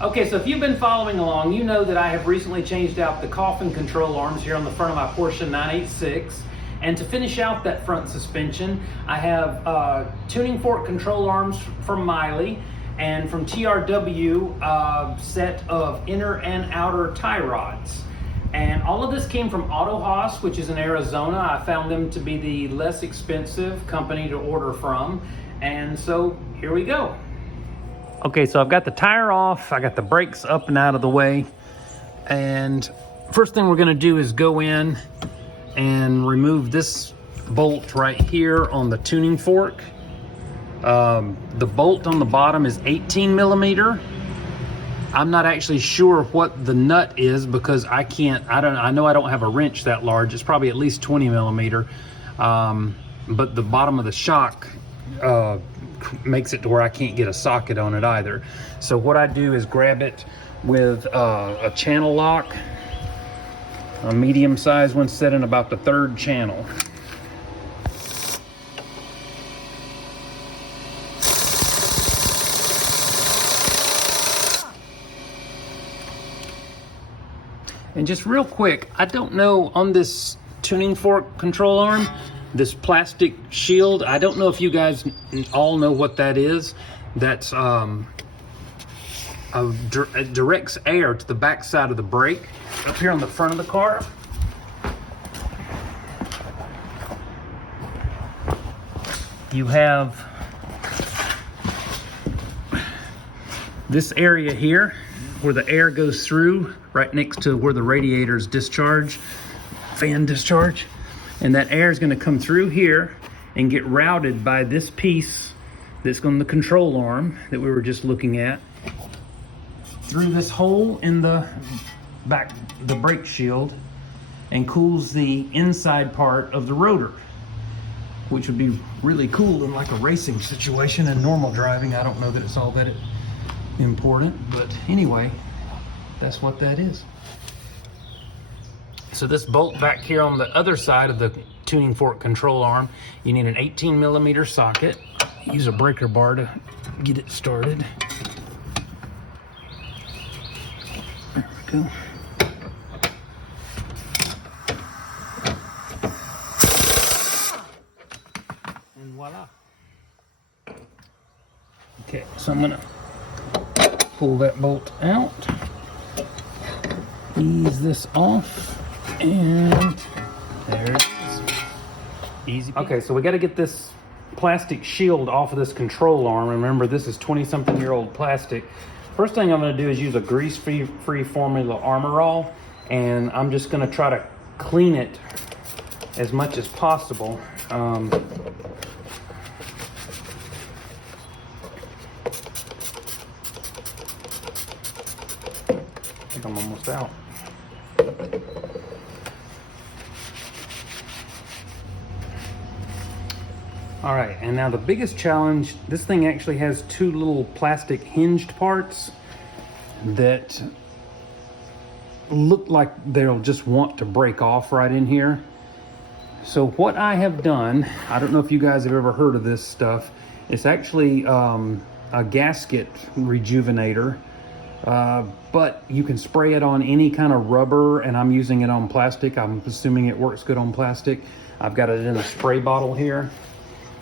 Okay, so if you've been following along, you know that I have recently changed out the coffin control arms here on the front of my Porsche 986. And to finish out that front suspension, I have tuning fork control arms from Meyle and from TRW, a set of inner and outer tie rods. And all of this came from Auto Haas, which is in Arizona. I found them to be the less expensive company to order from. And so here we go. Okay, so I've got the tire off, I got the brakes up and out of the way, and first thing we're gonna do is go in and remove this bolt right here on the tuning fork. The bolt on the bottom is 18 millimeter. I'm not actually sure what the nut is because I know I don't have a wrench that large. It's probably at least 20 millimeter, but the bottom of the shock makes it to where I can't get a socket on it either. So what I do is grab it with a channel lock, a medium sized one set in about the 3rd channel. And just real quick, I don't know on this tuning fork control arm, this plastic shield, I don't know if you guys all know what that is. That's it directs air to the back side of the brake up here on the front of the car. You have this area here where the air goes through, right next to where the radiators discharge, fan discharge. And that air is going to come through here and get routed by this piece that's on the control arm that we were just looking at, through this hole in the back, the brake shield, and cools the inside part of the rotor, which would be really cool in like a racing situation. In normal driving, I don't know that it's all that important, but anyway, that's what that is. So this bolt back here on the other side of the tuning fork control arm, you need an 18 millimeter socket. Use a breaker bar to get it started. There we go. And voila. Okay, so I'm gonna pull that bolt out, ease this off, and there it is. Easy. Okay, so we got to get this plastic shield off of this control arm. Remember, this is 20-something-year-old plastic. First thing I'm going to do is use a grease-free formula Armor All, and I'm just going to try to clean it as much as possible. I think I'm almost out. All right, and now the biggest challenge, this thing actually has 2 little plastic hinged parts that look like they'll just want to break off right in here. So what I have done, I don't know if you guys have ever heard of this stuff, it's actually a gasket rejuvenator. But you can spray it on any kind of rubber, and I'm using it on plastic. I'm assuming it works good on plastic. I've got it in a spray bottle here.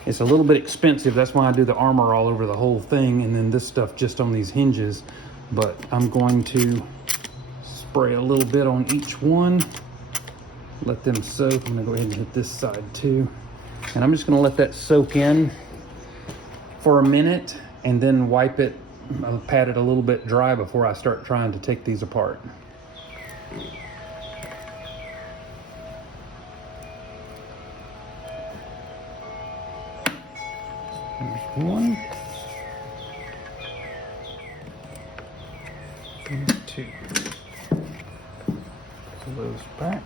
It's a little bit expensive. That's why I do the Armor All over the whole thing, and then this stuff just on these hinges. But I'm going to spray a little bit on each one. Let them soak. I'm gonna go ahead and hit this side too. And I'm just gonna let that soak in for a minute and then wipe it. I'll pat it a little bit dry before I start trying to take these apart. There's one. And 2. Pull those back.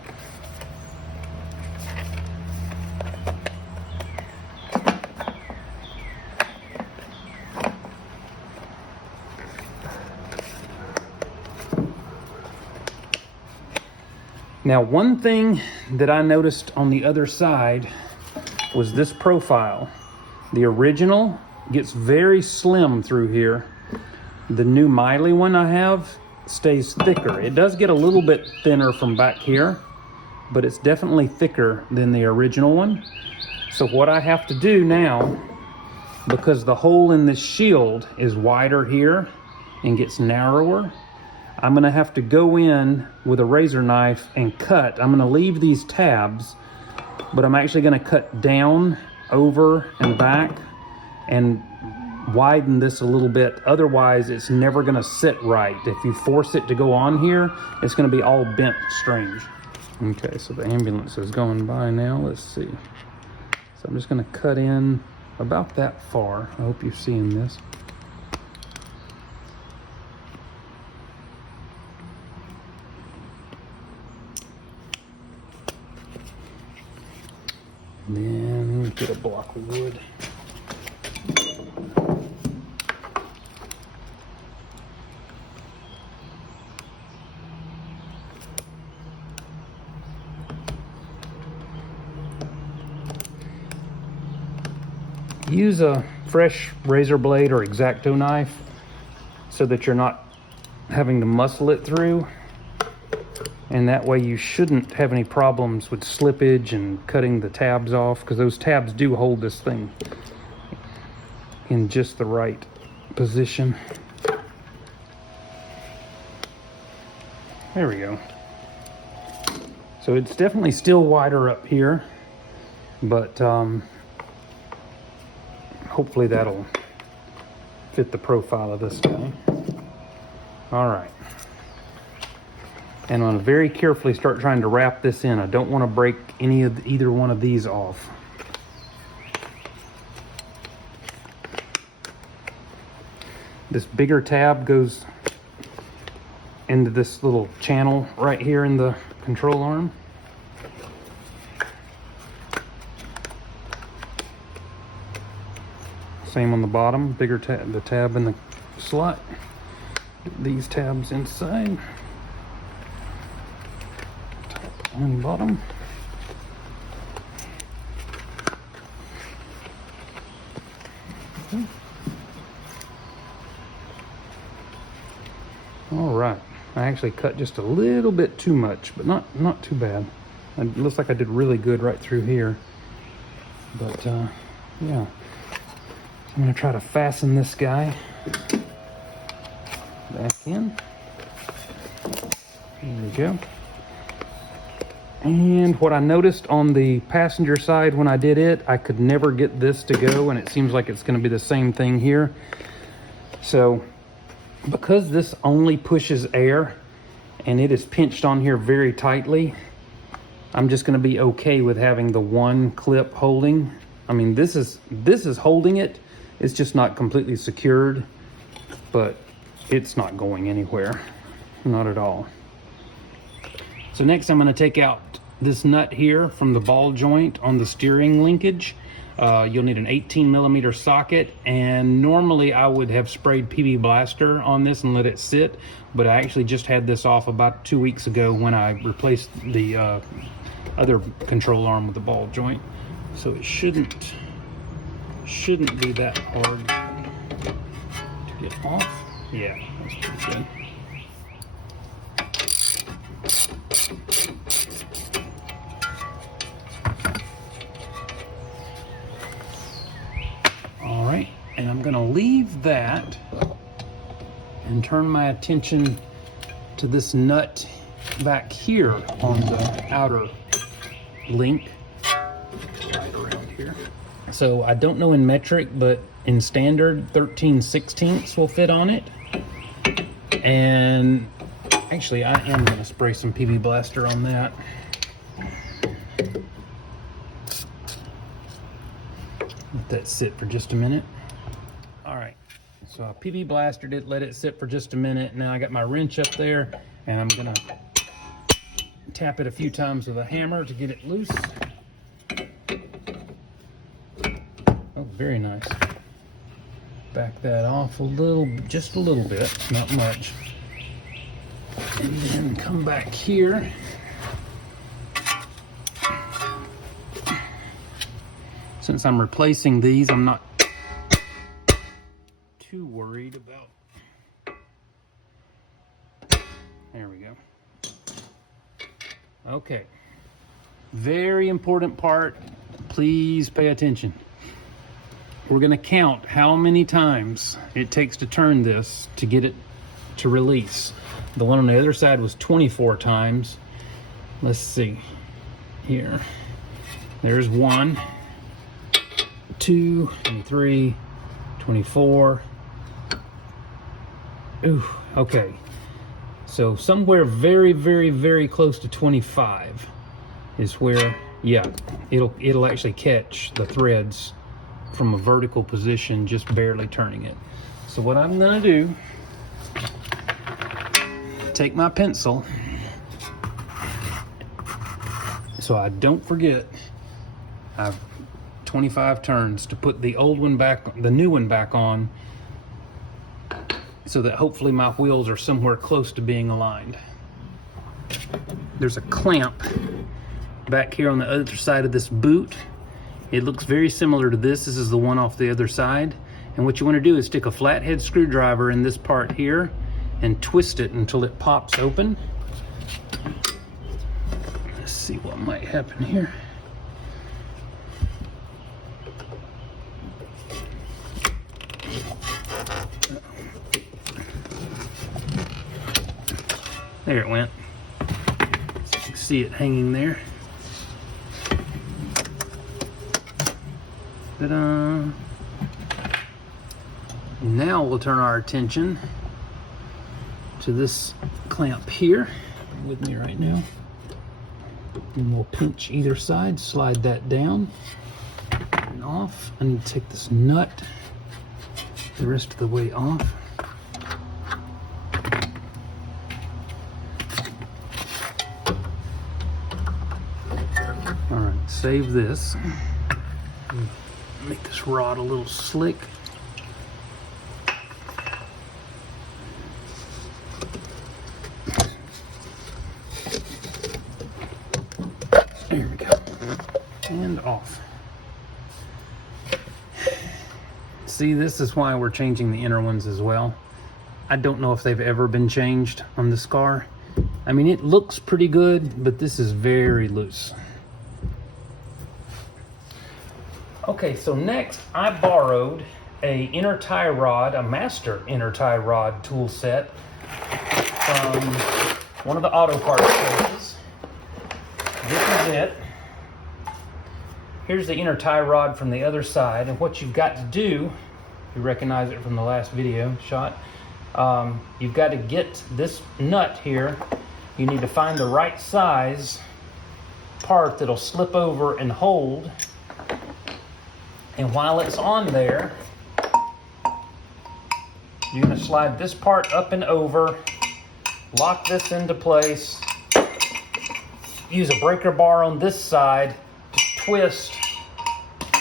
Now, one thing that I noticed on the other side was this profile. The original gets very slim through here. The new Meyle one I have stays thicker. It does get a little bit thinner from back here, but it's definitely thicker than the original one. So what I have to do now, because the hole in this shield is wider here and gets narrower, I'm gonna have to go in with a razor knife and cut. I'm gonna leave these tabs, but I'm actually gonna cut down, over, and back and widen this a little bit. Otherwise, it's never gonna sit right. If you force it to go on here, it's gonna be all bent strange. Okay, so the ambulance is going by now. Let's see. So I'm just gonna cut in about that far. I hope you're seeing this. And then get a block of wood. Use a fresh razor blade or X-Acto knife so that you're not having to muscle it through, and that way you shouldn't have any problems with slippage and cutting the tabs off, because those tabs do hold this thing in just the right position. There we go. So it's definitely still wider up here, but hopefully that'll fit the profile of this guy. All right. And I'm gonna very carefully start trying to wrap this in. I don't want to break either one of these off. This bigger tab goes into this little channel right here in the control arm. Same on the bottom, bigger the tab in the slot. These tabs inside. Top and bottom. Okay. All right, I actually cut just a little bit too much, but not too bad. It looks like I did really good right through here. But yeah. I'm going to try to fasten this guy back in. There we go. And what I noticed on the passenger side when I did it, I could never get this to go, and it seems like it's going to be the same thing here. So because this only pushes air and it is pinched on here very tightly, I'm just going to be okay with having the one clip holding. I mean, this is holding it. It's just not completely secured, but it's not going anywhere, not at all. So next I'm going to take out this nut here from the ball joint on the steering linkage. You'll need an 18mm socket, and normally I would have sprayed PB Blaster on this and let it sit, but I actually just had this off about 2 weeks ago when I replaced the other control arm with the ball joint. So it shouldn't be that hard to get off. Yeah, that's pretty good. All right, and I'm gonna leave that and turn my attention to this nut back here on the outer link, right around here. So I don't know in metric, but in standard 13/16 will fit on it. And actually I am going to spray some PB Blaster on that. Let that sit for just a minute. All right, so I PB Blastered it, let it sit for just a minute. Now I got my wrench up there, and I'm gonna tap it a few times with a hammer to get it loose. Oh, very nice. Back that off a little, just a little bit, not much. And then come back here. Since I'm replacing these, I'm not too worried about There we go. Okay. Very important part. Please pay attention. We're going to count how many times it takes to turn this to get it to release. The one on the other side was 24 times. Let's see here. There's 1, 2, 23, 24. Ooh, okay. So somewhere very, very, very close to 25 is where, yeah, it'll actually catch the threads from a vertical position, just barely turning it. So what I'm gonna do, take my pencil, so I don't forget, I've 25 turns to put the old one back, the new one back on, so that hopefully my wheels are somewhere close to being aligned. There's a clamp back here on the other side of this boot. It looks very similar to this. This is the one off the other side. And what you want to do is stick a flathead screwdriver in this part here and twist it until it pops open. Let's see what might happen here. There it went. So you can see it hanging there. Ta-da! Now we'll turn our attention to this clamp here. With me right now. And we'll pinch either side, slide that down and off. I need to take this nut the rest of the way off. All right, save this. Make this rod a little slick. There we go. And off. See, this is why we're changing the inner ones as well. I don't know if they've ever been changed on this car. I mean, it looks pretty good, but this is very loose. Okay, so next I borrowed a inner tie rod, a master inner tie rod tool set from one of the auto parts places. This is it. Here's the inner tie rod from the other side, and what you've got to do, if you recognize it from the last video shot, you've got to get this nut here. You need to find the right size part that'll slip over and hold. And while it's on there, you're going to slide this part up and over, lock this into place, use a breaker bar on this side to twist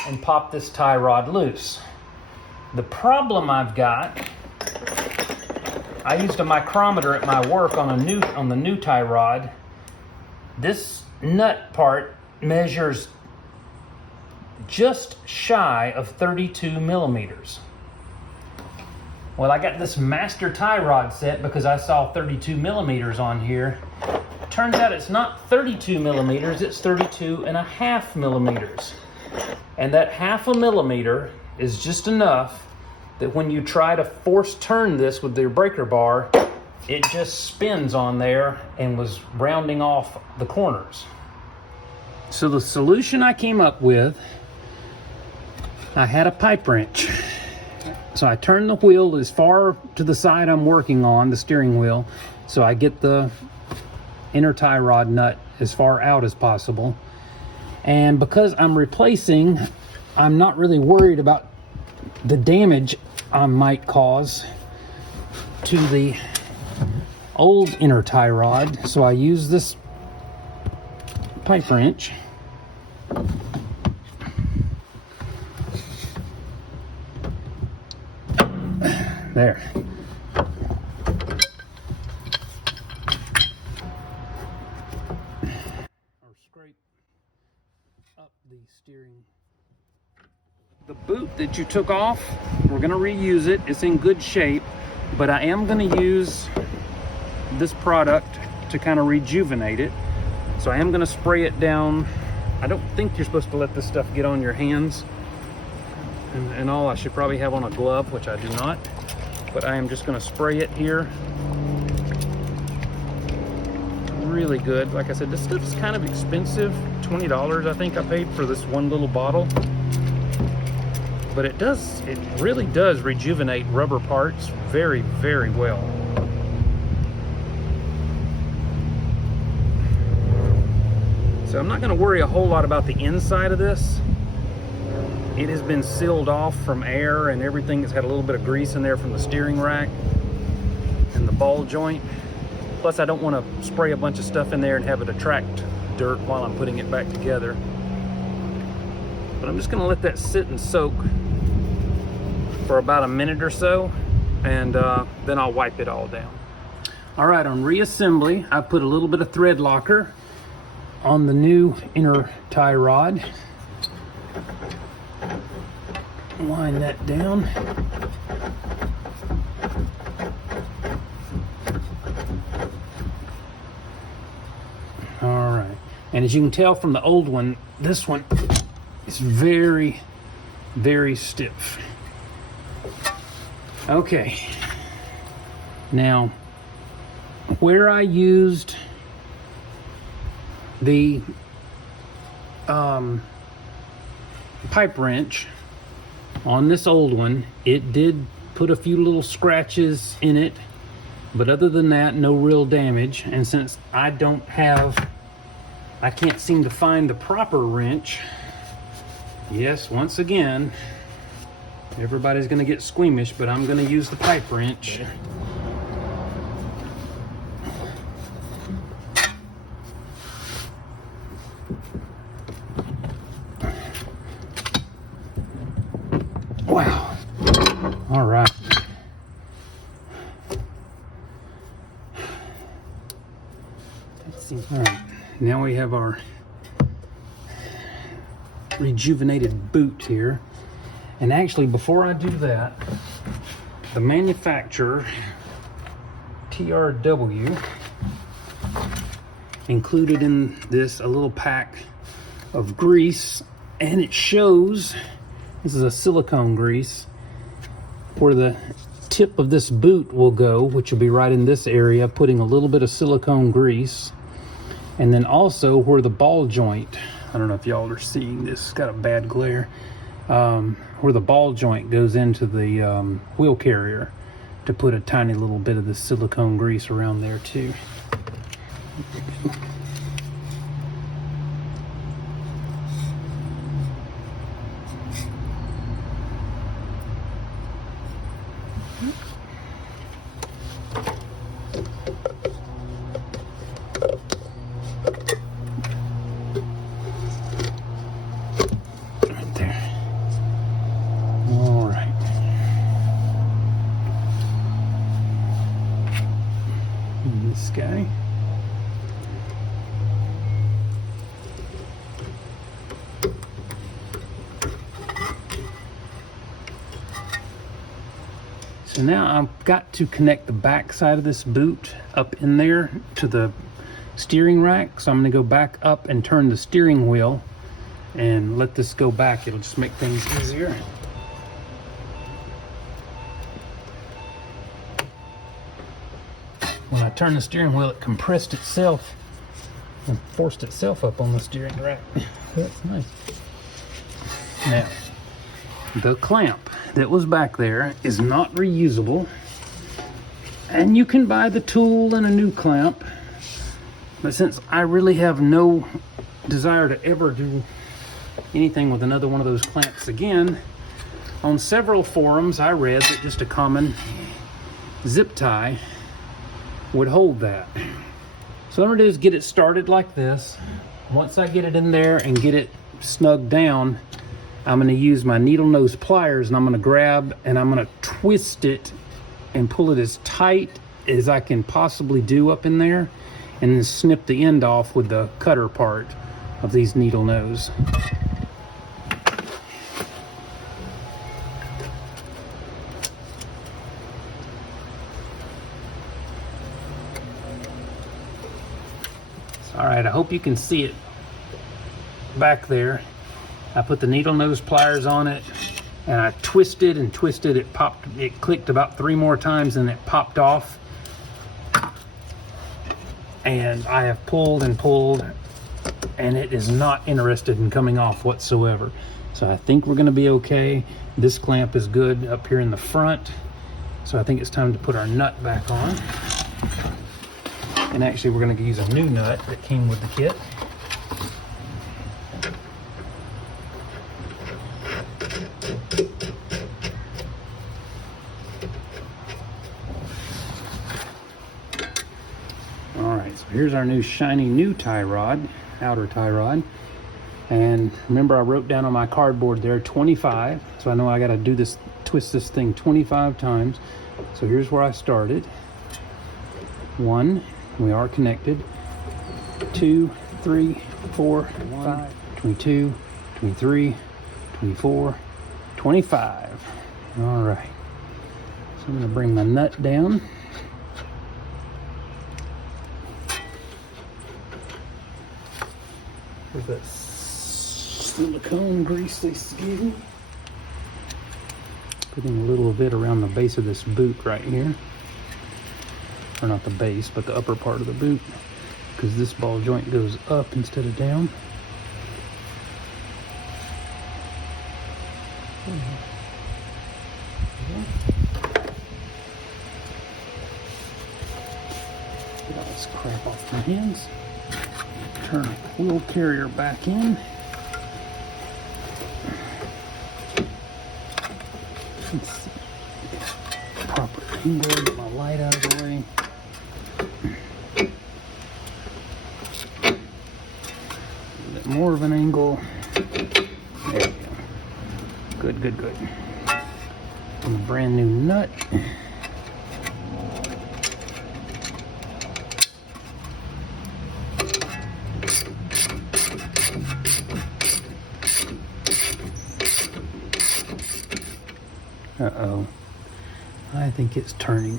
and pop this tie rod loose. The problem I've got, I used a micrometer at my work on the new tie rod. This nut part measures just shy of 32 millimeters. Well, I got this master tie rod set because I saw 32 millimeters on here. Turns out it's not 32 millimeters, it's 32.5 millimeters. And that 0.5 millimeter is just enough that when you try to force turn this with your breaker bar, it just spins on there and was rounding off the corners. So the solution I came up with, I had a pipe wrench. So I turn the wheel as far to the side I'm working on, the steering wheel, so I get the inner tie rod nut as far out as possible. And because I'm replacing, I'm not really worried about the damage I might cause to the old inner tie rod. So I use this pipe wrench. There. Or scrape up the steering. The boot that you took off, we're going to reuse it. It's in good shape, but I am going to use this product to kind of rejuvenate it. So I am going to spray it down. I don't think you're supposed to let this stuff get on your hands and all. I should probably have on a glove, which I do not, but I am just going to spray it here. Really good. Like I said, this stuff's kind of expensive. $20 I think I paid for this one little bottle, but it really does rejuvenate rubber parts very, very well. So I'm not going to worry a whole lot about the inside of this. It has been sealed off from air and everything. It's had a little bit of grease in there from the steering rack and the ball joint. Plus, I don't want to spray a bunch of stuff in there and have it attract dirt while I'm putting it back together. But I'm just going to let that sit and soak for about a minute or so, and then I'll wipe it all down. All right, on reassembly, I put a little bit of thread locker on the new inner tie rod. Line that down. All right, and as you can tell from the old one, this one is very, very stiff. Okay, now where I used the pipe wrench on this old one, it did put a few little scratches in it, but other than that, no real damage. And since I can't seem to find the proper wrench, yes, once again, everybody's gonna get squeamish, but I'm gonna use the pipe wrench. Wow. All right. Let's see. All right. Now we have our rejuvenated boot here. And actually, before I do that, the manufacturer, TRW, included in this a little pack of grease, and it shows this is a silicone grease where the tip of this boot will go, which will be right in this area, putting a little bit of silicone grease. And then also where the ball joint, I don't know if y'all are seeing this, it's got a bad glare, where the ball joint goes into the wheel carrier, to put a tiny little bit of this silicone grease around there too. This guy. So now I've got to connect the back side of this boot up in there to the steering rack. So I'm going to go back up and turn the steering wheel and let this go back. It'll just make things easier. When I turned the steering wheel, it compressed itself and forced itself up on the steering rack. That's nice. Now, the clamp that was back there is not reusable, and you can buy the tool and a new clamp, but since I really have no desire to ever do anything with another one of those clamps again, on several forums I read that just a common zip tie would hold that. So what I'm gonna do is get it started like this. Once I get it in there and get it snugged down, I'm gonna use my needle nose pliers and I'm gonna grab and I'm gonna twist it and pull it as tight as I can possibly do up in there, and then snip the end off with the cutter part of these needle nose. All right, I hope you can see it back there. I put the needle nose pliers on it and I twisted and twisted. It popped, it clicked about 3 more times and it popped off. And I have pulled and pulled and it is not interested in coming off whatsoever. So I think we're gonna be okay. This clamp is good up here in the front. So I think it's time to put our nut back on. And actually we're gonna use a new nut that came with the kit. All right, so here's our new shiny new tie rod, outer tie rod. And remember I wrote down on my cardboard there 25. So I know I gotta do this, twist this thing 25 times. So here's where I started. 1, we are connected. 2, 3, 4, 5, 22, 23, 24, 25. All right, so I'm gonna bring my nut down. With that silicone grease they give me. Putting a little bit around the base of this boot right here. Or not the base, but the upper part of the boot. Because this ball joint goes up instead of down. Get all this crap off my hands. Turn the wheel carrier back in. Let's see. Proper angle, get my light out of the way. A bit more of an angle. There we go. Good, good, good. And a brand new nut. Uh-oh, I think it's turning.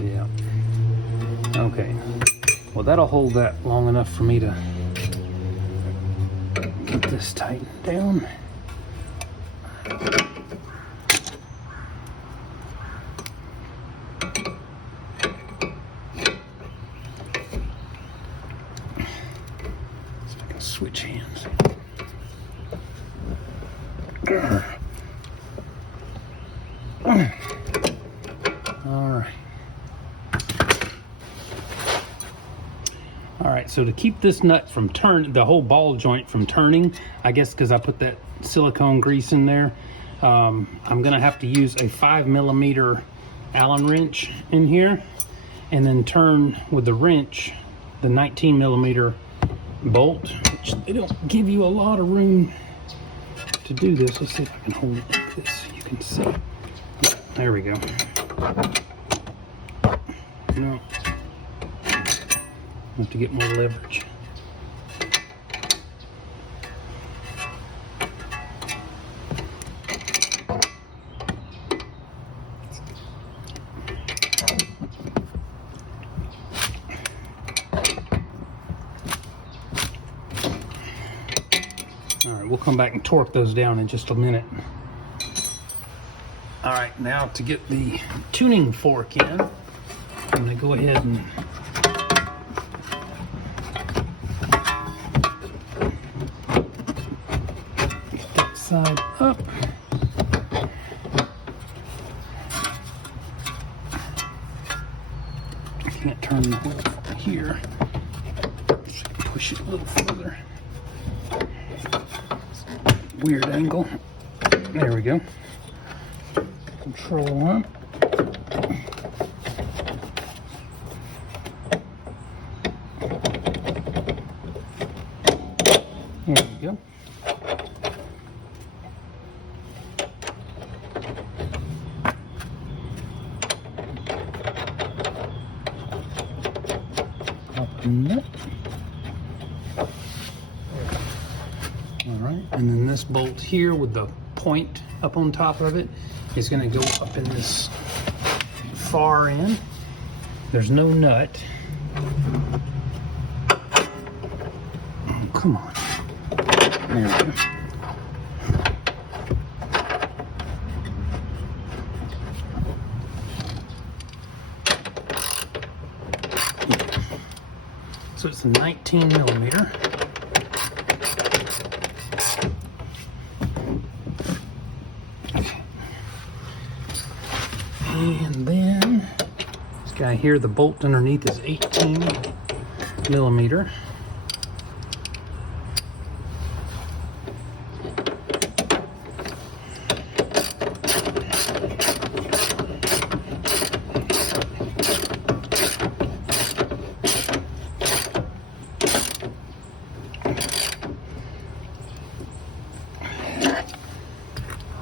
Yeah. Okay. Well, that'll hold that long enough for me to get this tightened down. So I can switch hands. All right, so to keep this nut from the whole ball joint from turning, I guess because I put that silicone grease in there, I'm gonna have to use a 5mm Allen wrench in here and then turn with the wrench the 19mm bolt, which they don't give you a lot of room to do this. Let's see if I can hold it like this. You can see. Yeah, there we go. No. I have to get more leverage. All right, we'll come back and torque those down in just a minute. All right, now to get the tuning fork in, I'm gonna go ahead and get that side up. I can't turn the wheel here. Just push it a little further. Weird angle. There we go. Control arm. There we go. Open that. All right, and then this bolt here with the point up on top of it is going to go up in this far end, there's no nut. Oh, come on. There we go. So it's a 19 millimeter. And then this guy here, the bolt underneath is 18 millimeter.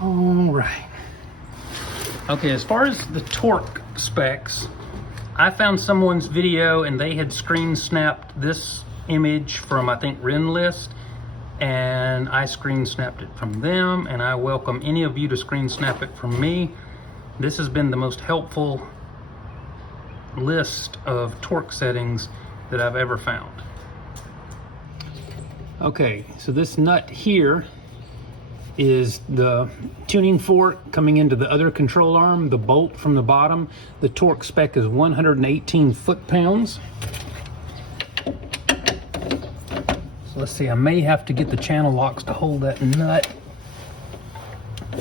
All right. Okay, as far as the torque specs, I found someone's video and they had screen snapped this image from, I think, Renlist, and I screen snapped it from them, and I welcome any of you to screen snap it from me. This has been the most helpful list of torque settings that I've ever found. Okay, so this nut here is the tuning fork coming into the other control arm, the bolt from the bottom. The torque spec is 118 foot-pounds. So let's see, I may have to get the channel locks to hold that nut.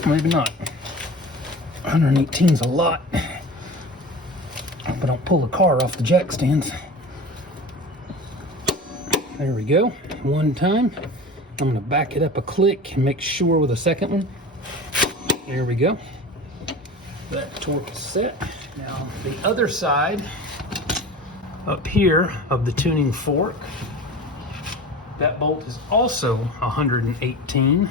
Maybe not. 118 is a lot. But don't pull the car off the jack stands. There we go, one time. I'm gonna back it up a click and make sure with a second one. There we go. That torque is set. Now the other side up here of the tuning fork, that bolt is also 118.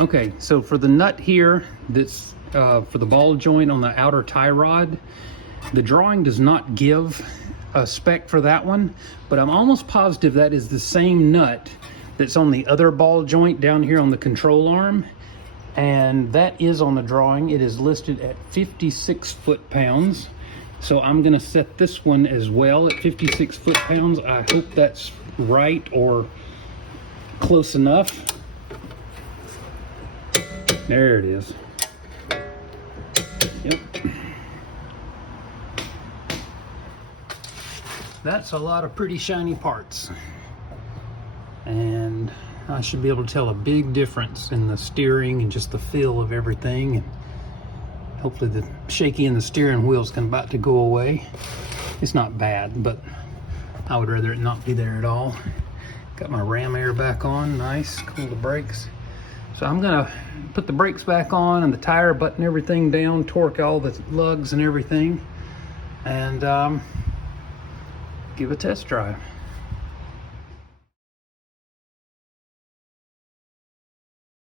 Okay, so for the nut here, that's for the ball joint on the outer tie rod, the drawing does not give a spec for that one, but I'm almost positive that is the same nut that's on the other ball joint down here on the control arm, and that is on the drawing. It is listed at 56 foot-pounds, so I'm gonna set this one as well at 56 foot-pounds. I hope that's right or close enough. There it is. Yep. That's a lot of pretty shiny parts. And I should be able to tell a big difference in the steering and just the feel of everything. And hopefully the shaky in the steering wheel is about to go away. It's not bad, but I would rather it not be there at all. Got my ram air back on, nice, cool the brakes. So I'm gonna put the brakes back on and the tire, button everything down, torque all the lugs and everything, and give a test drive.